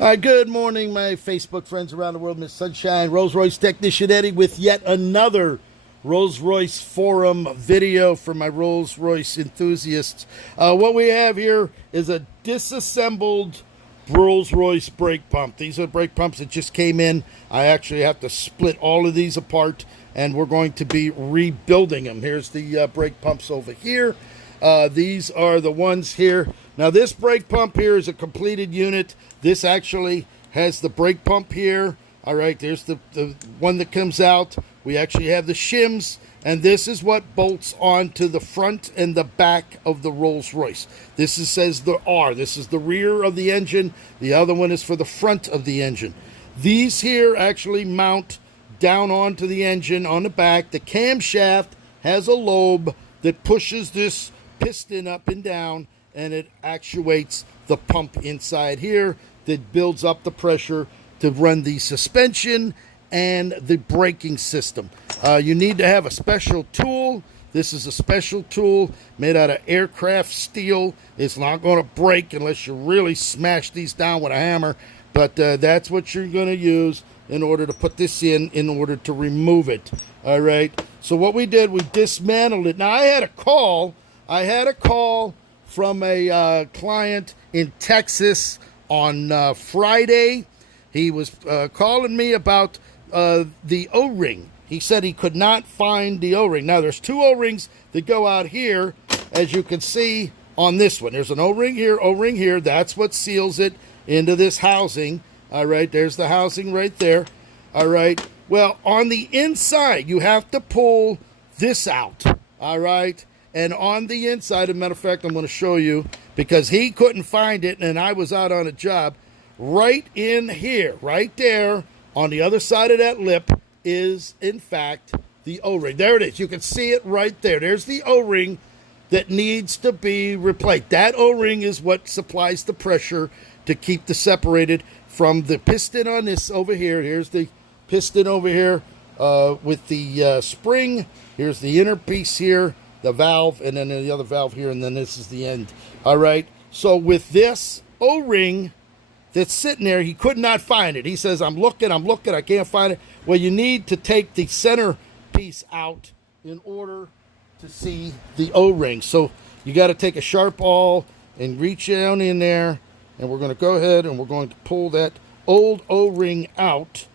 All right, good morning, my Facebook friends around the world. Miss Sunshine, Rolls-Royce technician Eddie with yet another Rolls-Royce forum video for my Rolls-Royce enthusiasts. What we have here is a disassembled Rolls-Royce brake pump. These are brake pumps that just came in. I actually have to split all of these apart, and we're going to be rebuilding them. Here's the brake pumps over here. These are the ones here. Now, this brake pump here is a completed unit. This actually has the brake pump here. All right, there's the one that comes out. We actually have the shims, and this is what bolts onto the front and the back of the Rolls-Royce. This says the R. This is the rear of the engine. The other one is for the front of the engine. These here actually mount down onto the engine on the back. The camshaft has a lobe that pushes this piston up and down, and it actuates the pump inside here that builds up the pressure to run the suspension and the braking system. You need to have a special tool. This is a special tool made out of aircraft steel. It's not going to break unless you really smash these down with a hammer, but that's what you're going to use in order to put this in order to remove it. All right, so what we did, we dismantled it. Now, I had a call from a client in Texas on Friday. He was calling me about the O-ring. He said he could not find the O-ring. Now, there's two O-rings that go out here, as you can see on this one. There's an O-ring here, O-ring here. That's what seals it into this housing. All right, there's the housing right there. All right, well, on the inside, you have to pull this out. All right. And on the inside, as a matter of fact, I'm going to show you, because he couldn't find it and I was out on a job. Right in here, right there, on the other side of that lip is, in fact, the O-ring. There it is. You can see it right there. There's the O-ring that needs to be replaced. That O-ring is what supplies the pressure to keep the separated from the piston on this over here. Here's the piston over here with the spring. Here's the inner piece here, the valve, and then the other valve here, and then this is the end. All right, so with this O-ring that's sitting there, he could not find it. He says, I'm looking, I can't find it. Well, you need to take the center piece out in order to see the O-ring. So you got to take a sharp awl and reach down in there, and we're going to go ahead and we're going to pull that old O-ring out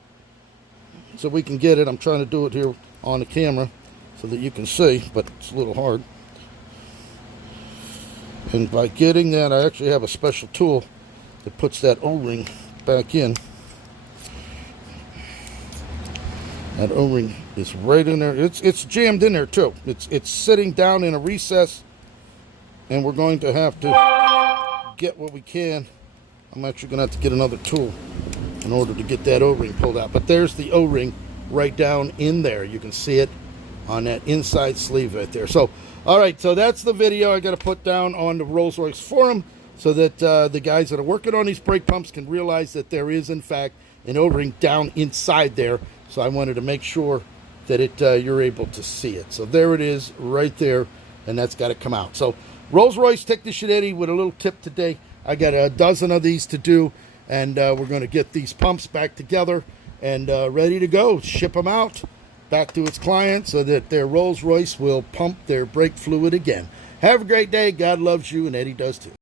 so we can get it. I'm trying to do it here on the camera so that you can see, but it's a little hard. And by getting that, I actually have a special tool that puts that O-ring back in. That O-ring is right in there. It's jammed in there too. It's sitting down in a recess, and we're going to have to get what we can. I'm actually going to have to get another tool in order to get that O-ring pulled out. But there's the O-ring right down in there. You can see it on that inside sleeve right there. So, all right, so that's the video I got to put down on the Rolls-Royce forum so that the guys that are working on these brake pumps can realize that there is, in fact, an O-ring down inside there. So I wanted to make sure that you're able to see it. So there it is right there, and that's got to come out. So Rolls-Royce technician Eddie with a little tip today. I got a dozen of these to do, and we're going to get these pumps back together and ready to go. Ship them out back to its client so that their Rolls-Royce will pump their brake fluid again. Have a great day. God loves you, and Eddie does too.